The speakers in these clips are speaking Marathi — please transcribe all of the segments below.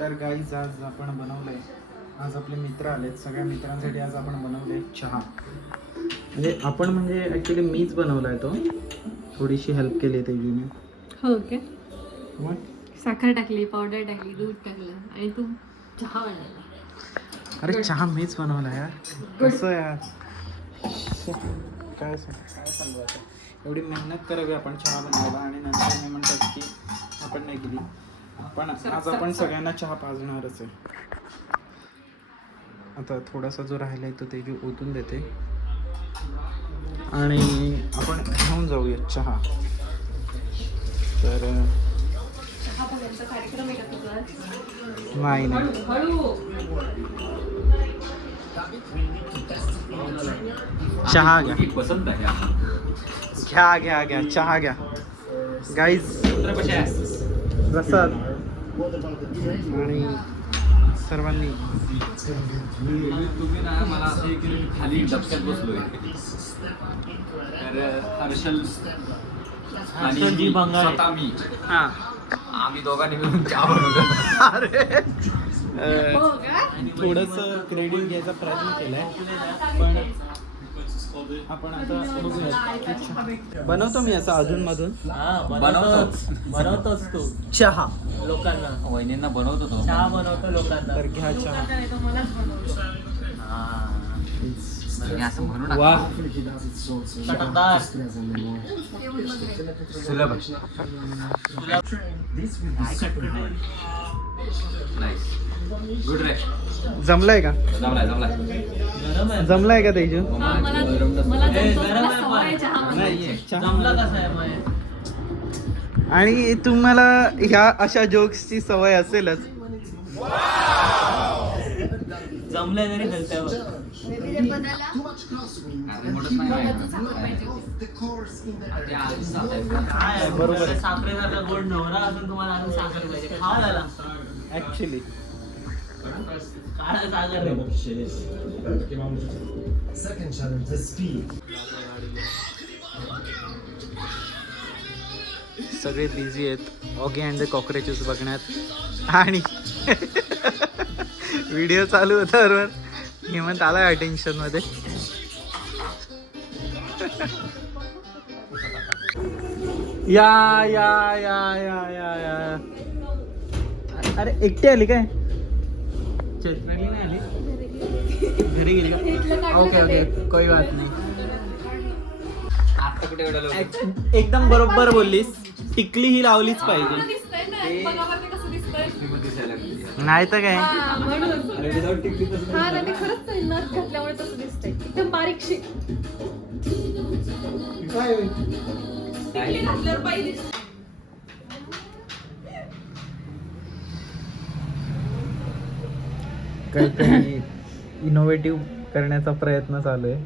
तर गाईज आज आपण बनवलंय, आज आपले मित्र आलेत, सगळ्या मित्रांसाठी आज आपण बनवलंय चहा. म्हणजे ॲक्च्युली मीच बनवलाय तो, थोडीशी हेल्प केली तेजीने. हो के. मग साखर टाकली, पावडर टाकली, दूध टाकलं आणि तू चहा बनवला. अरे चहा मीच बनवला यार, कसं यार, काय सांगू आता. एवढी मेहनत करावी आपण चहा बनवायला आणि नंतर मी म्हणतात की आपण नाही केली. पण आज आपण सगळ्यांना चहा पाजणारच आहे. आता थोडासा जो राहिलाय तो तेजू ओतून देते आणि आपण घेऊन जाऊया चहा. तर कार्यक्रम आहे का तुझा? नाही चहा घ्या, घ्या घ्या घ्या चहा घ्या गाईज. प्रसाद आणि सर्वांनी तुम्ही ना मला असं एक खाली डबक्यात बसलोय. तर हर्षल आणि स्वतः मी, हां आम्ही दोघांनी मिळून चहा बनवलं. अरे हो का? थोडंसं क्रेडिट घ्यायचा प्रयत्न केलाय, पण आपण आता बघूया. बनवतो मी असं अधूनमधून बनवतोच तू चहा लोकांना, वहिनींना बनवतो तो. चहा बनवतो लोकांना. तर घ्या चहा. मलाच बनवतो. तुम्ही असं म्हणू नका. वा चटकदार. सुलभ. गुड रे. जमलाय का? जमलाय जमलाय. गरम आहे. जमलाय का तेजू? हा, मला जमतो. तुला सवय आहे चहा बनवायची. नाही चहा. जमला कसा आहे मग? आणि तुम्हाला ह्या अशा जोक्सची सवय असेलच. जमलंय तरी हलत्यावर. मोठंच नाही काय बरोबर आहे. साखरेसारखा गोड नवरा असून तुम्हाला अजून साखर पाहिजे. खावा झाला ऍक्च्युली काळा साखर आहे. Second challenge is speed. सगळे बिझी आहेत ऑगी अँड द कॉकरोचेस बघण्यात आणि व्हिडिओ चालू होता बरोबर हेमंत आला अटेन्शन मध्ये. या या या या या या अरे एकटी आली काय? चैत्राली नाही आली, घरी गेली का? ओके ओके कोई बात नाही. आता कुठे एवढं एकदम बरोबर बोललीस, टिकली ही लावलीच पाहिजे. दिसतंय ना, बघा बरं ते कसं दिसतंय. दिसायला लागली. नाही तर काय. हा, म्हणून. हा ना, मी खरंच ते नथ घातल्यामुळे तसं दिसतंय. एकदम बारीकशी. टिकली घातल्यावर बाई दिसते. काहीतरी इनोव्हेटिव्ह करण्याचा प्रयत्न चालू आहे.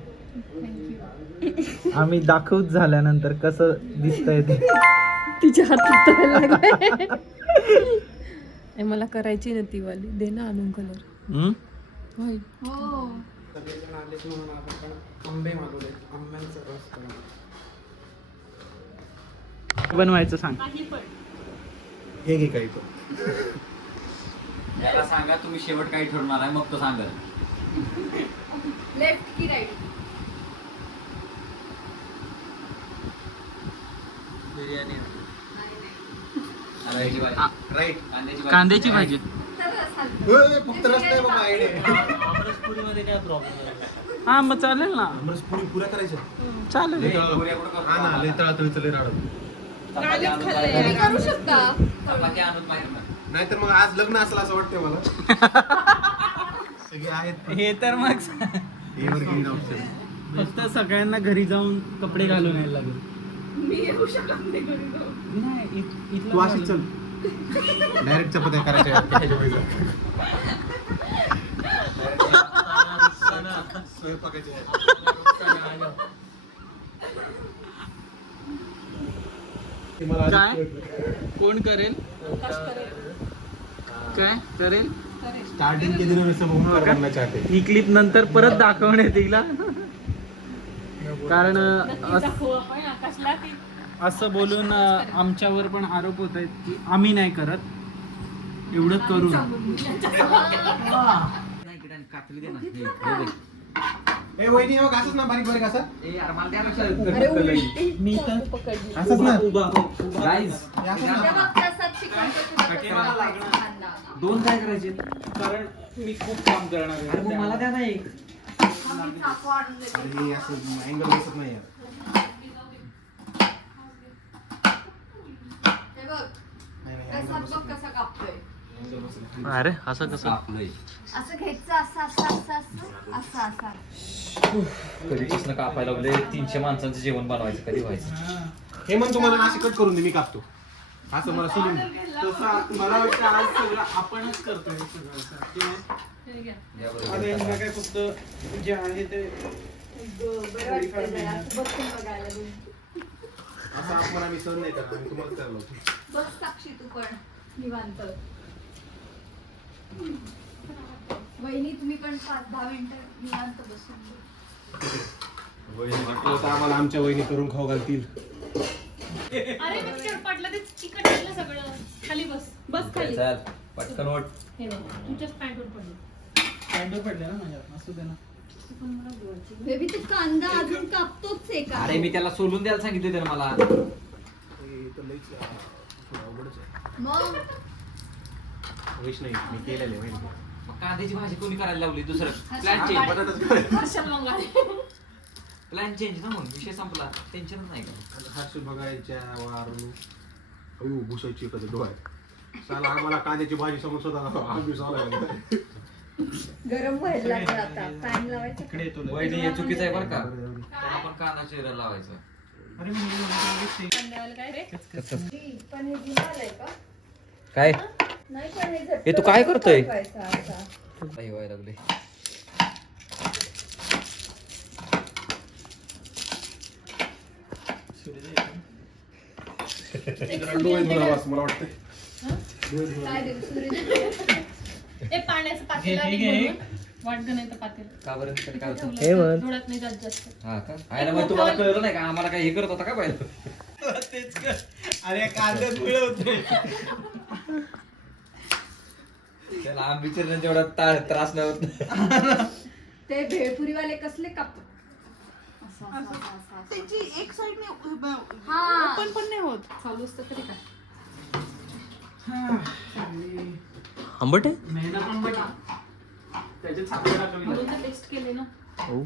आम्ही दाखवूच झाल्यानंतर कसं दिसतंय ते. तिच्या हातात तळायला लागलाय. ए, मला करायची ना ती वाली, दे ना आणून कलर. होय. हो. सगळेजण आलेत म्हणून आपण आंबे मागवले, आंब्यांचा रस करून. बनवायचं सांग. हे घे काही त्याला सांगा तुम्ही शेवट काही ठरवणार आहे, मग तो सांगा. लेफ्ट की राईट? बिर्याणी कांद्याची भाजी. राईट. कांद्याची भाजी. पुरीमध्ये काय प्रॉब्लेम आहे? हा मग चालेल ना, पुऱ्या करायच्या. चालेल. करू शकता. नाहीतर मग आज लग्न असलं असं वाटतंय मला. सगळे आहेत हे तर मग फक्त सगळ्यांना घरी जाऊन कपडे घालून यायला लागेल. मी येऊ शकत नाही घरी जाऊन. नाही तू अशीच चल डायरेक्ट चपात्या करायच्या. काय कोण करेल? काय करेल? स्टार्टिंग के दिनों में सब हम करना चाहते हैं. ही क्लिप नंतर परत दाखवण्यात येईल. कारण असं बोलून आमच्यावर पण आरोप होत आहेत की आम्ही नाही करत. एवढं करून नाही किती कातली दे ना हे, हे दे. ए वहिनी हो घासच ना बारीक बारीक असं ए यार मला त्यापेक्षा अरे उलटी मी तर पकडली. असंच ना गाईज हे असंच ना. दोन काय करायचे कारण मी खूप काम करणार अरे मग मला द्या नाही अरे असं अँगल बसत नाही यार. नाही, नाही, angle बसत नाही. Angle बसत नाही. अरे असं कसं कापलंय असं घ्यायचं असं असं असं असं असं असं कधीपासून कापायला लागले 300 माणसांचं जेवण बनवायचं कधी व्हायचं हे म्हण तुम्हाला अशी कट करून दे मी कापतो असं मला सोडून दे. तसं मला वाटतं आज सगळं आपणच करतोय सगळं असं, की नाही? हे घ्या. द्या बरं. आता यांना काय फक्त जे आहे ते बरं वाटतंय जरा, असं बसून बघायला दोन. असं आपण आम्ही सहन नाही करणार आम्ही तुम्हाला करायला लावतो. बस साक्षी तू पण निवांत वहिनी तुम्ही पण 5-10 मिनिटं निवांत बसून बघ. वहिनी म्हटलं तर आम्हाला आमच्या वहिनी करून खाऊ घालतील. अरे मी तिच्यावर पडलं ते चिकट झालं सगळं. खाली बस बस खाली. चल पटकन ओट हे नाही तुझ्याच पॅन्टवर पडलं. पॅन्ट पडले ना माझ्या असू दे ना. बेबी तू कांदा अजून कापतोच आहे का अरे मी त्याला सोलून द्यायला सांगितलं त्यानं मला हे तर लईच थोडं अवघडच आहे. मग वैश नाही मी केलेलं आहे वहिनी. मग कांद्याची भाजी कोणी करायला लावली दुसरं प्लॅन चेंज बटाटाच करायचं. हर्षल मंगाळे. प्लॅन चेंज ना मग विषय संपला टेन्शनच नाही का हर्ष बघायच्या वारून अयो घुसायची एखादं डोळ्यात. साला आम्हाला कांद्याची भाजी समोर स्वतः आंबी झाला. गरम व्हायला लागलं आता पॅन लावायचं इकडे येतो वहिनी हे चुकीचं आहे बरं का त्याला पण कांदा चिरायला लावायचं अरे मी म्हणलं कांद्यावाला काय रे? पण हे झालंय का काय नाही पण हे झटपट हे तू काय करतोय? बनवायचं आता. नाही व्हायला लागले डोळे धुवावास मला वाटतं. काय देऊ सूर्य ए पाण्याचं पातेलं घे, आणि घे. म्हणून वाटतं नाही तर पातेलं. का बरं त्याने काय होतं ठेवलं. डोळ्यात नाही जात जास्त. हा का आहे ना मग तुम्हाला कळलं नाही का आम्हाला काय हे करत होता का पाहिलं तेच कर. अरे कांद्यात मुळे होते. त्याला आंबी चिरण्यात जेवढा त्रास नाही होत ते भेळपुरीवाले कसले कापतात असं, असं, असं, असं, असं. त्याची एक साइडने हा पण नाही होत. चालू असतं तरी काय? आंबट आहे मेहनत पण बघ. त्याच्यात साखर टाकली म्हणून तर टेस्ट केले ना. हो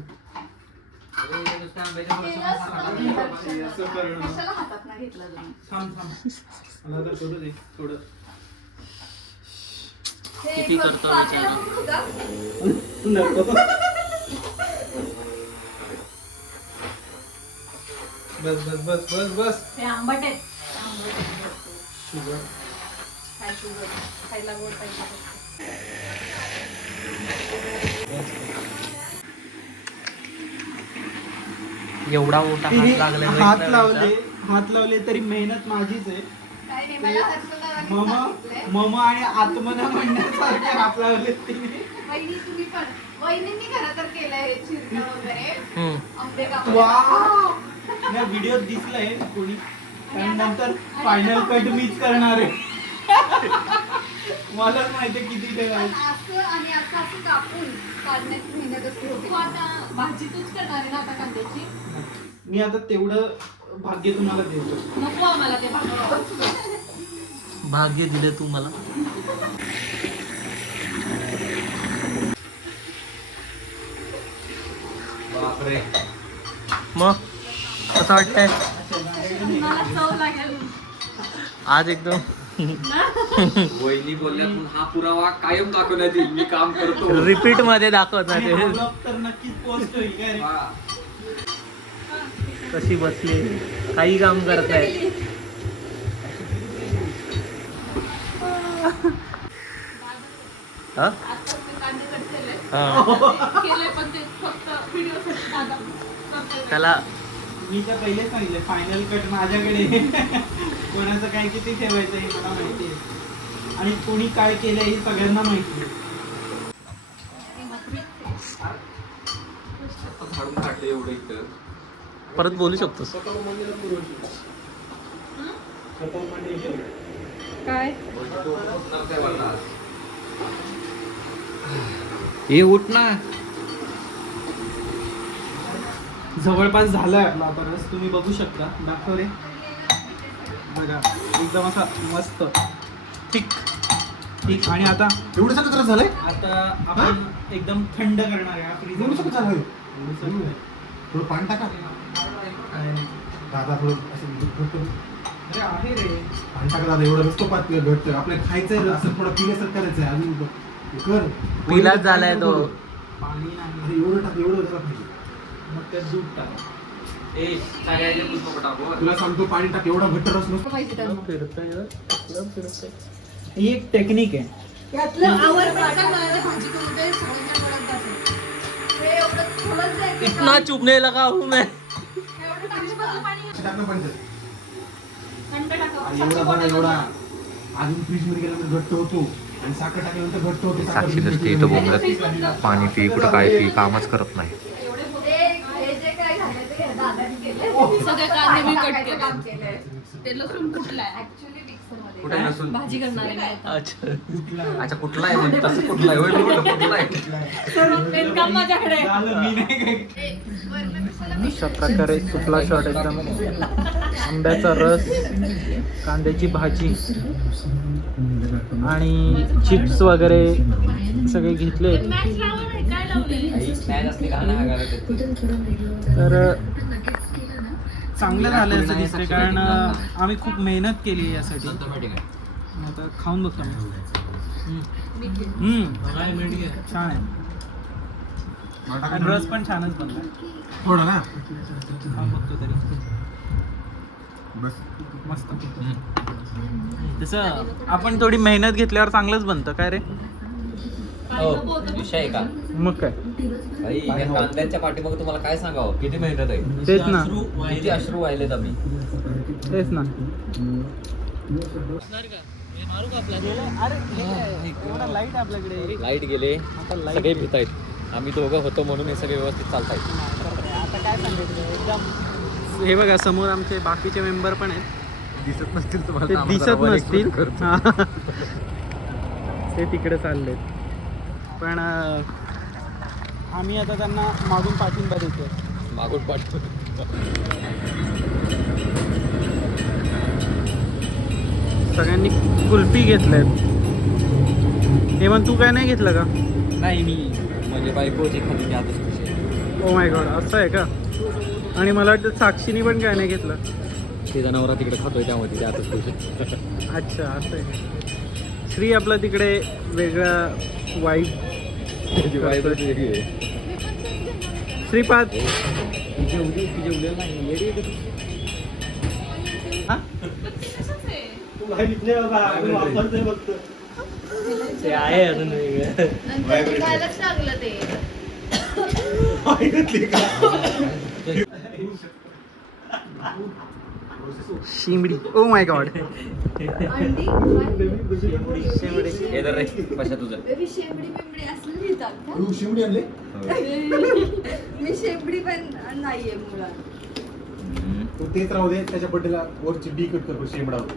कशाला हातात ना घेतलं तुम्ही? थांब थांब मला तर थोडं दे थोडं. हे किती फक्त करतो पातेलं विचार. बघू का? बस बस बस बस बस. ते आंबट आहेत. शुगर काय शुगर खायला गोड पाहिजे. एवढा मोठा तिने हात हात लावले तरी मेहनत माझीच आहे. काय नाही मला हर्षदाने मम सांगितलंय. मम आणि आत्मना म्हणण्यासारखे हात लावले तिने. वहिनी तुम्ही पण वहिनींनी खरं तर केलंय हे चिरणं वगैरे आंबे कापले. वाव या व्हिडिओत दिसलंय कोणी कारण नंतर फायनल कट मीच करणार आहे. मलाच माहिती किती पण ठेवायचं. असं आणि असं असं कापून काढण्याची मेहनत असते होती. तू आता भाजी तूच करणार आहे ना आता कांद्याची. मी आता तेवढं भाग्य तुम्हाला देतो. नको आम्हाला ते भाजी. भाग्य दिलं तू मला. बापरे मग कसं वाटतंय मला चव लागेल. आज एकदम वहिनी बोलल्यातून हा पुरावा कायम दाखवण्यात येईल मी काम करतो रिपीट मध्ये दाखवतात तर नक्कीच पोस्ट होईल काय रे? हा. कशी बसली काही काम करताय. हा? आता ते कांदे कट केले. हा. केले पण ते फक्त व्हिडिओसाठी दादा करतोय. त्याला मी तर पहिले सांगितलं फायनल कट माझ्याकडे. कोणाचं काय किती ठेवायचं हे मला माहिती आहे आणि कोणी काय केलंय हे सगळ्यांना माहिती आहे. आता झाडून काढलं एवढं इथं परत बोलू शकतोस. स्वतः मंदिरात पुरवशील. स्वतः मंदिरात काय हे उठ ना. जवळपास झालाय आपला आता रस, तुम्ही बघू शकता. दाखव रे. बघा एकदम असा मस्त ठीक ठीक. आणि आता एवढं सगळं त्रास झालंय आता आपण एकदम थंड करणार आहे. फ्रीज एवढं सगळं झालंय थोडं पाणी टाका दादा, थोडं असं घट्ट अरे आहे रे. पाणी टाका दादा. एवढं नुसतं पातळ घट्ट आपल्याला खायचंय असं थोडं पिण्यासारखं करायचंय. अजून कर पिलाच झालाय तो. अरे पाणी नाही एवढं टाक, एवढं झालं पाहिजे. मग त्यात दूध टाक. तुला सांगतो पाणी टाक. एवढा घट्ट रस नसतो. ही एक टेक्निक आहे. यातलं आवर पटकन मला ते भाजी करून दे, साडेचार पर्यंत असेल. हे एवढं थोडंच द्यायचं. इतना चुभने लगा हूं मैं. एवढं टाकलं पाणी. टाकलं पाणी त्यात. थंड टाका. आणि एवढा बघा, एवढा अजून फ्रीज मध्ये गेल्यानंतर घट्ट होतो आणि साखर टाकल्यानंतर घट्ट होते. साक्षी नसते इथं बोंबलत पाणी पी कुठं काय पी कामच करत नाही. हे जे काय झालं ते दादाने केलंय. सगळे कांदे मी कट केले. काम केलंय. ते लसूण कुठलाय ऍक्च्युली मिक्सर मध्ये. कुठे नसून. भाजी करणार आहे अच्छा कुठला आहे म्हणजे तसं कुठला आहे होय, मी म्हटलं कुठला आहे. काम माझ्याकडे अशा प्रकारे सुपला शॉट एकदम. आंब्याचा रस, कांद्याची भाजी आणि चिप्स वगैरे सगळे घेतले. तर चांगलं झालं असं दिसतंय, कारण आम्ही खूप मेहनत केली आहे यासाठी. आता खाऊन बघतो मी. छान आहे. आणि रस पण छानच बनला. थोडा ना खाऊन बघतो तरी बस. मस्त. तसं आपण थोडी मेहनत घेतल्यावर चांगलंच बनतं काय रे. विषय का मग काय. भाई या कांद्यांच्या पाठीमागे तुम्हाला काय सांगावं, किती मेहनत आहे. तेच ना, किती अश्रू वाहिलेत आम्ही. तेच ना. लाईट आपल्याकडे. लाईट गेले, सगळे भित आहेत. आम्ही दोघं होतो म्हणून हे सगळे व्यवस्थित चालतायत. आता काय सांगायचं एकदम. हे बघा समोर आमचे बाकीचे मेंबर पण आहेत. दिसत नसतील ते तुम्हाला, दिसत नसतील. हा. ते तिकडे चाललेत. पण आम्ही आता त्यांना मागून पाठिंबा देतोय. मागून पाठवतो. सगळ्यांनी कुल्फी घेतल्यात. हेमंत तू काय नाही घेतलं का. नाही मी म्हणजे बायकोची खाली आतच खुशी. ओ माय गॉड, असं आहे का. आणि मला वाटतं साक्षीनी पण काय नाही घेतलं. ते जनावरा तिकडे खातोय त्यामध्ये आतच खुशी. अच्छा असं आहे. श्री आपला तिकडे वेगळा वाईब. श्रीपाद ते आहे अजून वेगळं. नंतर निघायलाच लागलं ते. शिमडी. Oh my god. अंडी शिमडी. हे तर रे कशा तुझं. बेबी शेंबडी बिंबडी असलं लिहितात का? तू शिवडी आणले. मी शेंबडी पण नाहीये मुळात. तू तेच राहू दे. त्याच्या बड्डेला वरची डी कट कर शेंबडावर.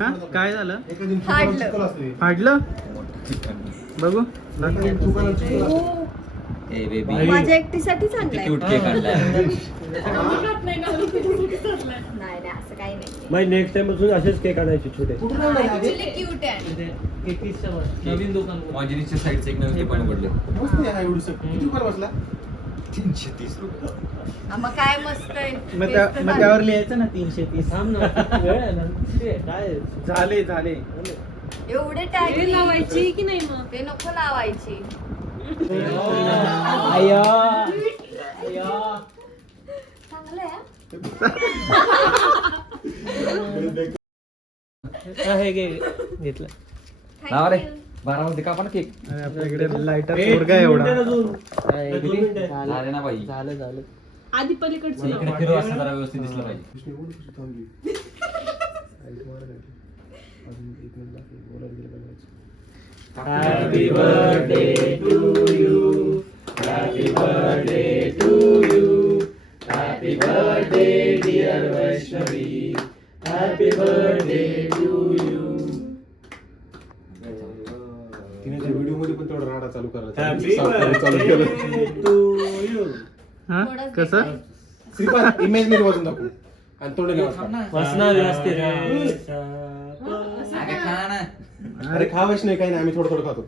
हा? काय झालं. एका दिन फाडलं. चुकलं असते. फाडलं. बघू. चुकायला चुकलं. हो. ए बेबी माझ्या एकटीसाठी चांगलं क्यूट आहे. केक आणलाय. नाही नाही असं काही नाही. नेक्स्ट टाइम पासून असेच केक आणायचे छोटे. कुठून आणलं आहे? ऍक्च्युली क्यूट आहे. नवीन दुकान. मॉजिनीच्या साईडचं एक नवीन दुकान उघडलं. मस्त आहे हा एवढं सगळं. किती रुपयाला बसला. 330 रुपये. हा, मग काय मस्त आहे. मग Best झालं. त्यावर लिहायचं ना 330. थांब ना वेळ आहे ना. काय झाले झाले. एवढे टॅग लावायची की नाही मग. ते नको लावायची. आया. चांगलं आहे. हे घे घेतलं. नाव रे 12 मध्ये कापा ना केक. अरे आपल्याकडे लाईटर पोरगा आहे एवढा. अरे ना बाई. झालं झालं. आधी पलीकडचं इकडे फिरू असं जरा व्यवस्थित दिसलं पाहिजे. Happy birthday to you. Happy birthday to you. Happy birthday dear Vaishnavi. Happy birthday to you. तिने त्या व्हिडिओ मध्ये पण तेवढा राडा चालू करायचा हॅपी चालू केलं बर्थडे टू यू. हा कसं श्रीपाद इमेज मध्ये वाजून दाखवू आणि तोंडाने वाजवा. वाचणार असते रे. अरे खा ना. अरे खावायच नाही काही नाही आम्ही थोडं थोडं खातो.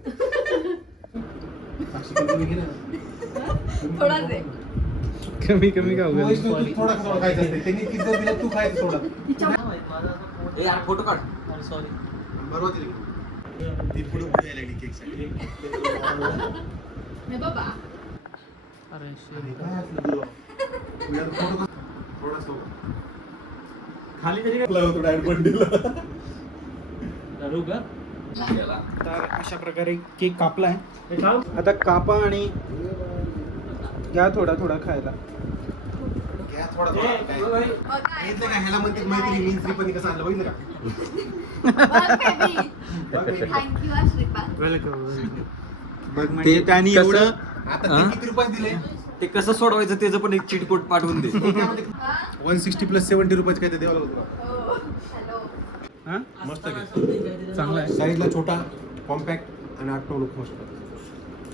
साक्षी, तुम्ही घे ना. थोडाच आहे. कमी कमी खाऊ तू वैष्णव, तू थोडा थोडा खायचं असते त्यांनी किती जर दिलं तू खायचं थोडा. ए यार फोटो काढ. सॉरी. बरोबर ती पुढे पुढे यायला लागली केक साठी. हे बाबा अरे आणि काय असलं तुला? तू यार फोटो थोडाच तो खाली तरी आपला होतो डायरेक्ट बंडीला. करू का? गेला. तर अशा प्रकारे केक कापलाय. हे थांब. आता कापा आणि घ्या थोडा थोडा खायला. घ्या थोडा थोडा काय बघितलं का ह्याला म्हणते मैत्री मीन श्रीपती कसं आणलं बघितलं का? थँक्यू श्रीपाद. वेलकम. बघ म्हणजे त्यांनी एवढं आता ते किती रुपये दिले? ते कसं सोडवायचं त्याचं पण एक चिट कोड पाठवून दे. 160 प्लस 70 रुपये काय ते द्यावं लागतं. हो हॅलो. हा मस्त आहे. चांगला आहे. साईजला छोटा कॉम्पॅक्ट आणि 8-9 लोक मस्त.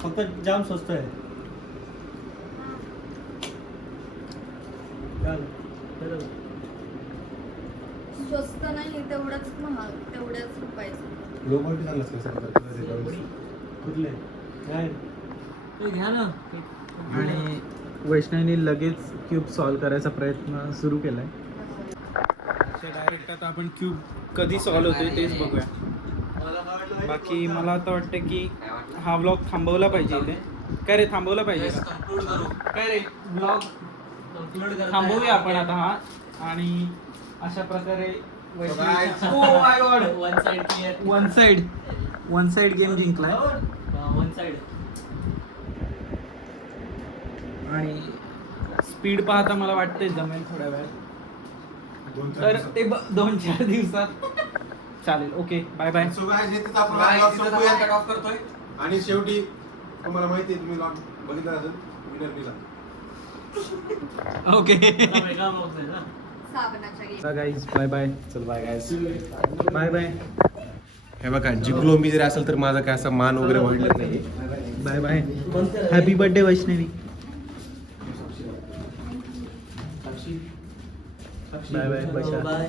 फक्त जाम स्वस्त आहे. चालेल. बरोबर. स्वस्त नाही तेवढंच महाग तेवढ्याच रुपयाचं. लो क्वालिटी चांगलं असतं. कुठले? काय? ते घ्या ना. आणि वैष्णवीने लगेच क्यूब सॉल्व करायचा प्रयत्न सुरू केलाय. डायरेक्ट आता आपण क्यूब कधी सॉल्व होतोय तेच बघूया. बाकी मला आता वाटतं की हा व्लॉग थांबवला पाहिजे इथे. काय रे थांबवला पाहिजे का? कंक्लूड करू. काय रे व्लॉग थांबवूया आपण आता हा. आणि अशा प्रकारे one side clear. One side game जिंकलाय. One side. आणि स्पीड पाहता मला वाटतंय जमेल थोड्या वेळात. तर ते 2-4 दिवसात चालेल. Okay bye bye. Cut off करतोय. आणि शेवटी तुम्हाला माहिती आहे तुम्ही बघितलं असेल विनर दिला. ओके वेगळा बॉक्स आहे ना. साबणाच्या गेम. Guys bye bye. चल बाय गायस. Bye bye. हे बघा जिंकलो मी जर असेल तर माझा काय असा मान वगैरे वाढलेला नाही. Bye bye. Happy birthday Vaishnavi. Bye bye. Bye.